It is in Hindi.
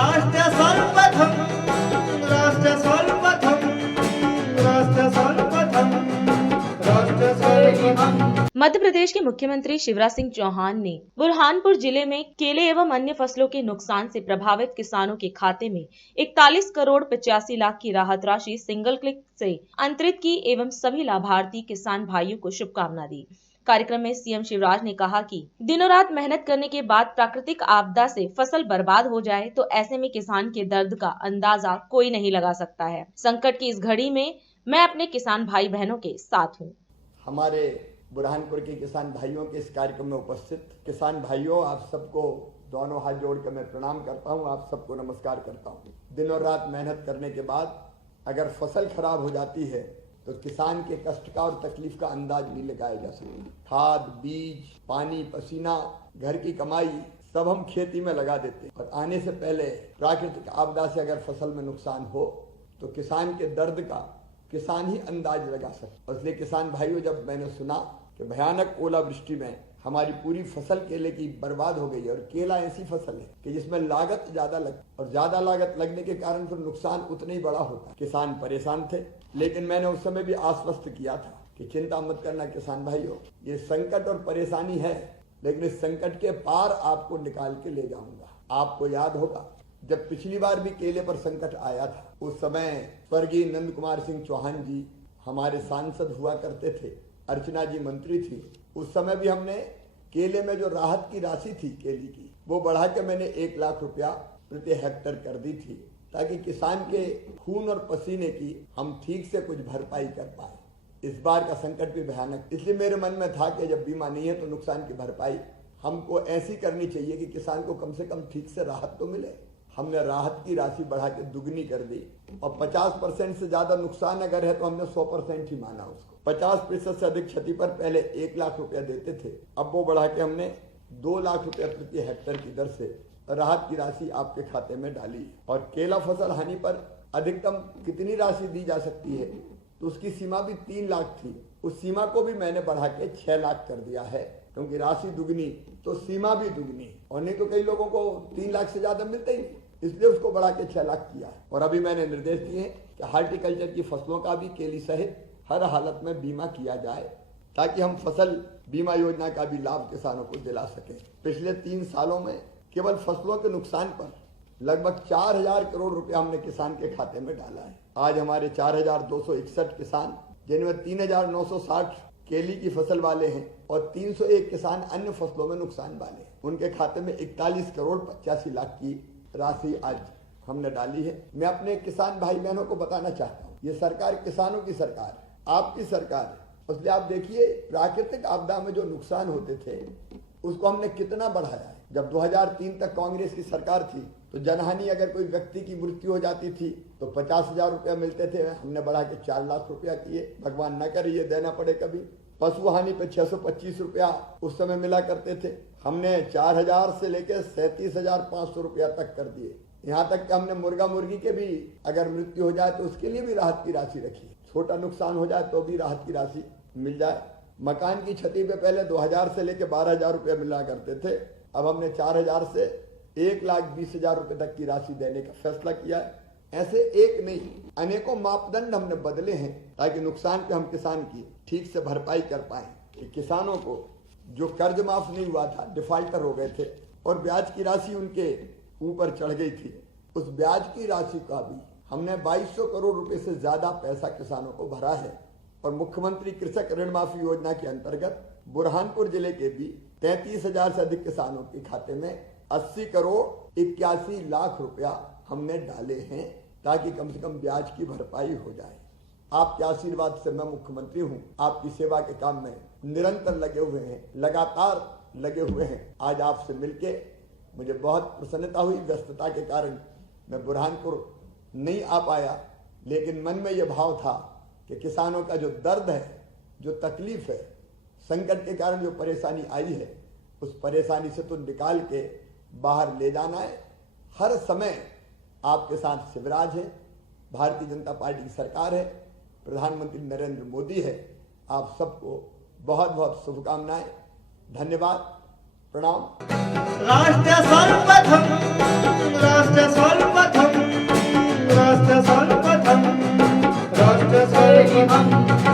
राष्ट्र सर्वप्रथम राष्ट्र सर्वप्रथम राष्ट्र सर्वप्रथम राष्ट्र सर्वप्रथम। मध्य प्रदेश के मुख्यमंत्री शिवराज सिंह चौहान ने बुरहानपुर जिले में केले एवं अन्य फसलों के नुकसान से प्रभावित किसानों के खाते में 41 करोड़ 85 लाख की राहत राशि सिंगल क्लिक से अंतरित की एवं सभी लाभार्थी किसान भाइयों को शुभकामना दी। कार्यक्रम में सीएम शिवराज ने कहा कि दिनों रात मेहनत करने के बाद प्राकृतिक आपदा से फसल बर्बाद हो जाए तो ऐसे में किसान के दर्द का अंदाजा कोई नहीं लगा सकता है। संकट की इस घड़ी में मैं अपने किसान भाई बहनों के साथ हूँ। हमारे बुरहानपुर के किसान भाइयों के इस कार्यक्रम में उपस्थित किसान भाइयों, आप सबको दोनों हाथ जोड़कर मैं प्रणाम करता हूं, आप सबको नमस्कार करता हूं। दिनों रात मेहनत करने के बाद अगर फसल खराब हो जाती है तो किसान के कष्ट का और तकलीफ का अंदाज नहीं लगाया जा सकता। खाद, बीज, पानी, पसीना, घर की कमाई सब हम खेती में लगा देते हैं और आने से पहले प्राकृतिक आपदा से अगर फसल में नुकसान हो तो किसान के दर्द का किसान ही अंदाज लगा सकता। इसलिए किसान भाइयों, जब मैंने सुना कि भयानक ओलावृष्टि में हमारी पूरी फसल केले की बर्बाद हो गई है और केला ऐसी फसल है कि जिसमें लागत ज्यादा लगती और ज्यादा लागत लगने के कारण फिर नुकसान उतना ही बड़ा होता। किसान परेशान थे, लेकिन मैंने उस समय भी आश्वस्त किया था कि चिंता मत करना किसान भाइयों, ये संकट और परेशानी है लेकिन इस संकट के पार आपको निकाल के ले जाऊंगा। आपको याद होगा जब पिछली बार भी केले पर संकट आया था, उस समय स्वर्गीय नंद कुमार सिंह चौहान जी हमारे सांसद हुआ करते थे, अर्चना जी मंत्री थी। उस समय भी हमने केले में जो राहत की राशि थी केले की, वो बढ़ा के मैंने 1 लाख रुपया प्रति हेक्टर कर दी थी ताकि किसान के खून और पसीने की हम ठीक से कुछ भरपाई कर पाए। इस बार का संकट भी भयानक, इसलिए मेरे मन में था कि जब बीमा नहीं है तो नुकसान की भरपाई हमको ऐसी करनी चाहिए कि किसान को कम से कम ठीक से राहत तो मिले। हमने राहत की राशि बढ़ा के दुगनी कर दी और 50% से ज्यादा नुकसान अगर है तो हमने 100% ही माना उसको। 50% से अधिक क्षति पर पहले 1 लाख रुपया देते थे, अब वो बढ़ा के हमने 2 लाख रुपया प्रति हेक्टर की दर से राहत की राशि आपके खाते में डाली। और केला फसल हानि पर अधिकतम कितनी राशि दी जा सकती है तो उसकी सीमा भी 3 लाख थी, उस सीमा को भी मैंने बढ़ा के 6 लाख कर दिया है, क्योंकि राशि दुगनी तो सीमा भी दुगनी, और नहीं तो कई लोगों को 3 लाख से ज्यादा मिलते ही नहीं, इसलिए उसको बढ़ा के 6 लाख किया है। और अभी मैंने निर्देश दिए कि हार्टिकल्चर की फसलों का भी केली सहित हर हालत में बीमा किया जाए ताकि हम फसल बीमा योजना का भी लाभ किसानों को दिला सकें। पिछले 3 सालों में केवल फसलों के नुकसान पर लगभग 4000 करोड़ रुपया हमने किसान के खाते में डाला है। आज हमारे 4261 किसान, जिनमें 3960 केली की फसल वाले हैं और 301 किसान अन्य फसलों में नुकसान वाले हैं, उनके खाते में 41 करोड़ 85 लाख की राशि आज हमने डाली है। मैं अपने किसान भाई बहनों को बताना चाहता हूँ, ये सरकार किसानों की सरकार है, आपकी सरकार है। इसलिए आप देखिए प्राकृतिक आपदा में जो नुकसान होते थे उसको हमने कितना बढ़ाया है। जब 2003 तक कांग्रेस की सरकार थी तो जनहानि अगर कोई व्यक्ति की मृत्यु हो जाती थी तो 50,000 रुपया मिलते थे, हमने बढ़ा के 4 लाख रुपया किए। भगवान न करे ये देना पड़े कभी। पशु हानि पे 625 रुपया उस समय मिला करते थे, हमने 4000 से लेकर 37,500 रुपया तक कर दिए। यहाँ तक कि हमने मुर्गा मुर्गी के भी अगर मृत्यु हो जाए तो उसके लिए भी राहत की राशि रखी, छोटा नुकसान हो जाए तो भी राहत की राशि मिल जाए। मकान की क्षति पे पहले 2000 से लेकर 12,000 रुपया मिला करते थे, अब हमने 4000 से 1,20,000 रुपये तक की राशि देने का फैसला किया है। ऐसे एक नहीं, अनेकों मापदंड हमने बदले हैं ताकि नुकसान पे हम किसान की ठीक से भरपाई कर पाए। कि किसानों को जो कर्ज माफ नहीं हुआ था, डिफाल्टर हो गए थे और ब्याज की राशि उनके ऊपर चढ़ गई थी, उस ब्याज की राशि का भी हमने 2200 करोड़ रुपए से ज्यादा पैसा किसानों को भरा है। और मुख्यमंत्री कृषक ऋण माफी योजना के अंतर्गत बुरहानपुर जिले के भी 33,000 से अधिक किसानों के खाते में 80 करोड़ 81 लाख रुपया हमने डाले हैं ताकि कम से कम ब्याज की भरपाई हो जाए। आपके आशीर्वाद से मैं मुख्यमंत्री हूं, आपकी सेवा के काम में निरंतर लगे हुए हैं, लगातार लगे हुए हैं। आज आपसे मिलके मुझे बहुत प्रसन्नता हुई। व्यस्तता के कारण मैं बुरहानपुर नहीं आ पाया, लेकिन मन में यह भाव था कि किसानों का जो दर्द है, जो तकलीफ है, संकट के कारण जो परेशानी आई है, उस परेशानी से तो निकाल के बाहर ले जाना है। हर समय आपके साथ शिवराज है, भारतीय जनता पार्टी की सरकार है, प्रधानमंत्री नरेंद्र मोदी है। आप सबको बहुत बहुत शुभकामनाएं, धन्यवाद, प्रणाम। राष्ट्र सर्वप्रथम राष्ट्र सर्वप्रथम। हम